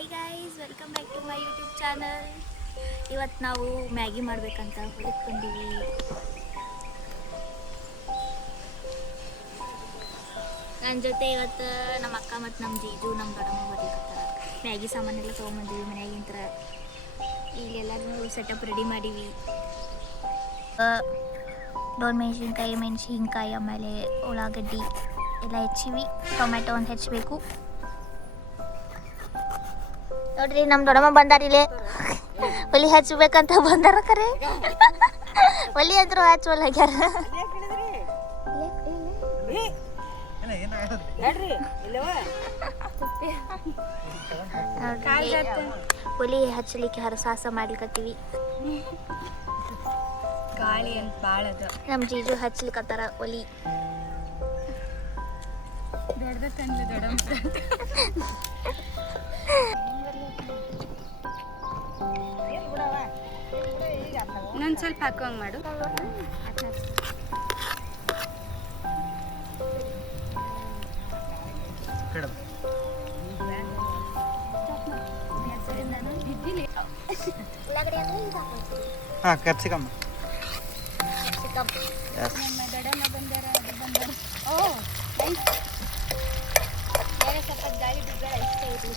Hi guys, welcome back to my YouTube channel. ಇವತ್ತು ನಾವು Maggi ಮಾಡ್ಬೇಕಂತ ಹೊಲಕ್ಕೆ ಬಂದೀವಿ. ನನ್ನ ಜೊತೆ ಇವತ್ತು ನಮ್ಮ ಅಕ್ಕ ಮತ್ತು ನಮ್ಮ ಜೀಜು ನಮ್ಮ ದೊಡ್ಡಮ್ಮ ಬರ್ಲಿಕ್ಕತ್ತಾರ. ಮ್ಯಾಗಿ ಸಾಮಾನೆಲ್ಲ ತೊಗೊಂಬಂದೀವಿ ಮನೆಯಾಗಿಂತ. ಇಲ್ಲೆಲ್ಲರೂ ಸೆಟಪ್ ರೆಡಿ ಮಾಡೀವಿ. ಡೋನ್ ಮೆಣಸಿನ್ಕಾಯಿ ಆಮೇಲೆ ಉಳ್ಳಾಗಡ್ಡಿ ಎಲ್ಲ ಹೆಚ್ಚಿವಿ. ಟೊಮೆಟೊ ಒಂದು ಹೆಚ್ಚಬೇಕು. ನೋಡ್ರಿ ನಮ್ಮ ದೊಡ್ಡಮ್ಮ ಬಂದಾರಿಲ್ಲೇ ಒಲಿ ಹಚ್ಚಬೇಕಂತ ಬಂದಾರ. ಕರೆ ಒಲಿ ಅಂದ್ರು ಹಚ್ಚೋಲ್ಲ ಆಗ್ಯಾರ. ಒಲಿ ಹಚ್ಚಲಿಕ್ಕೆ ಹರಸಾಹಸ ಮಾಡ್ಲಿಕ್ಕತ್ತೀವಿ. ಗಾಳಿ ಅಂತ ಭಾಳ ಅದ. ನಮ್ಮ ಜೀಜು ಹಚ್ಲಿಕ್ಕತ್ತಾರ ಒಲಿ. ಇನ್ನೊಂದು ಸ್ವಲ್ಪ ಹಾಕುವಂಗೆ ಮಾಡು. ಹಾಂ, ಕ್ಯಾಪ್ಸಿಕಮ್. ನಮ್ಮ ದೊಡ್ಡಮ್ಮ ಬಂದಾರ, ಅದು ಬಂದಾರ. ಓ ನೈಸ್. ಬೇರೆ ಸ್ವಲ್ಪ ಗಾಳಿ ಬಿದ್ದರೆ ಇಷ್ಟೇ ಇರಲಿ.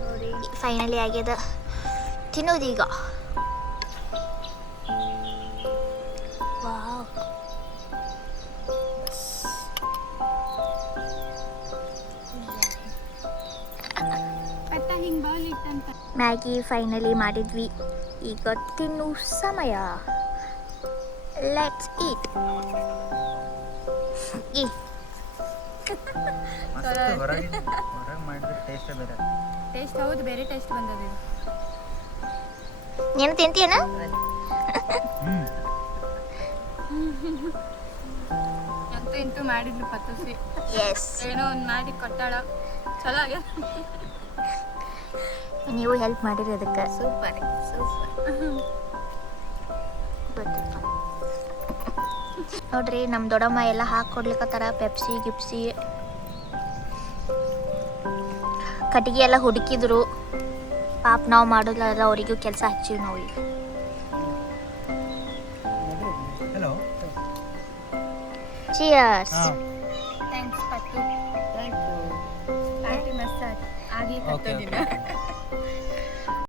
ನೋಡಿ ಫೈನಲಿ ಆಗ್ಯದ, ತಿನ್ನೋದೀಗ. ವಾವ್, ಪಟ್ಟ ಹಿಂಗೆ ಬಾಲ್ ಇಟ್ಟಂತ. ಮ್ಯಾಗಿ ಫೈನಲಿ ಮಾಡಿದ್ವಿ. ಈಗ ತಿನ್ನು ಸಮಯ. ಲೆಟ್ಸ್ ಈಟ್. ಹೊರಗೆ ಮಾಡಿದ್ರೆ ಟೇಸ್ಟ್ ಬೇರೆ. ಟೇಸ್ಟ್ ಹೌದು, ಬೇರೆ ಟೇಸ್ಟ್ ಬಂದದ. ನೀನು ತಿಂತೀಯನ? ಅಂತೂ ಇಂತೂ ಮಾಡಿದ್ಲು ಪತ್ತಸಿ. ಎಸ್, ಏನೋ ಒಂದು ಮಾಡಿ ಕೊಟ್ಟಾಳ, ಚಲೋ ಆಗ್ಯದ. ನೀವು ಹೆಲ್ಪ್ ಮಾಡಿರಿ ಅದಕ್ಕೆ. Super super. ಗೊತ್ತಿಲ್ಲ ನೋಡ್ರಿ, ನಮ್ಮ ದೊಡ್ಡಮ್ಮ ಎಲ್ಲ ಹಾಕ್ಕೊಡ್ಲಿಕ್ಕತ್ತಾರ. ಪೆಪ್ಸಿ ಗಿಪ್ಸಿ ಕಟ್ಟಿಗೆ ಎಲ್ಲ ಹುಡುಕಿದ್ರು. ಪಾಪ ನಾವು ಮಾಡೋದ್ರಲ್ಲ, ಅವರಿಗೂ ಕೆಲಸ ಹಚ್ಚಿವಿ ನಾವು ಈಗ. Hello, cheers. ಥ್ಯಾಂಕ್ಸ್ ಪತ್ತು. ಪಾರ್ಟಿ ಮಸ್ತ್ ಆಗ್ಲಿ.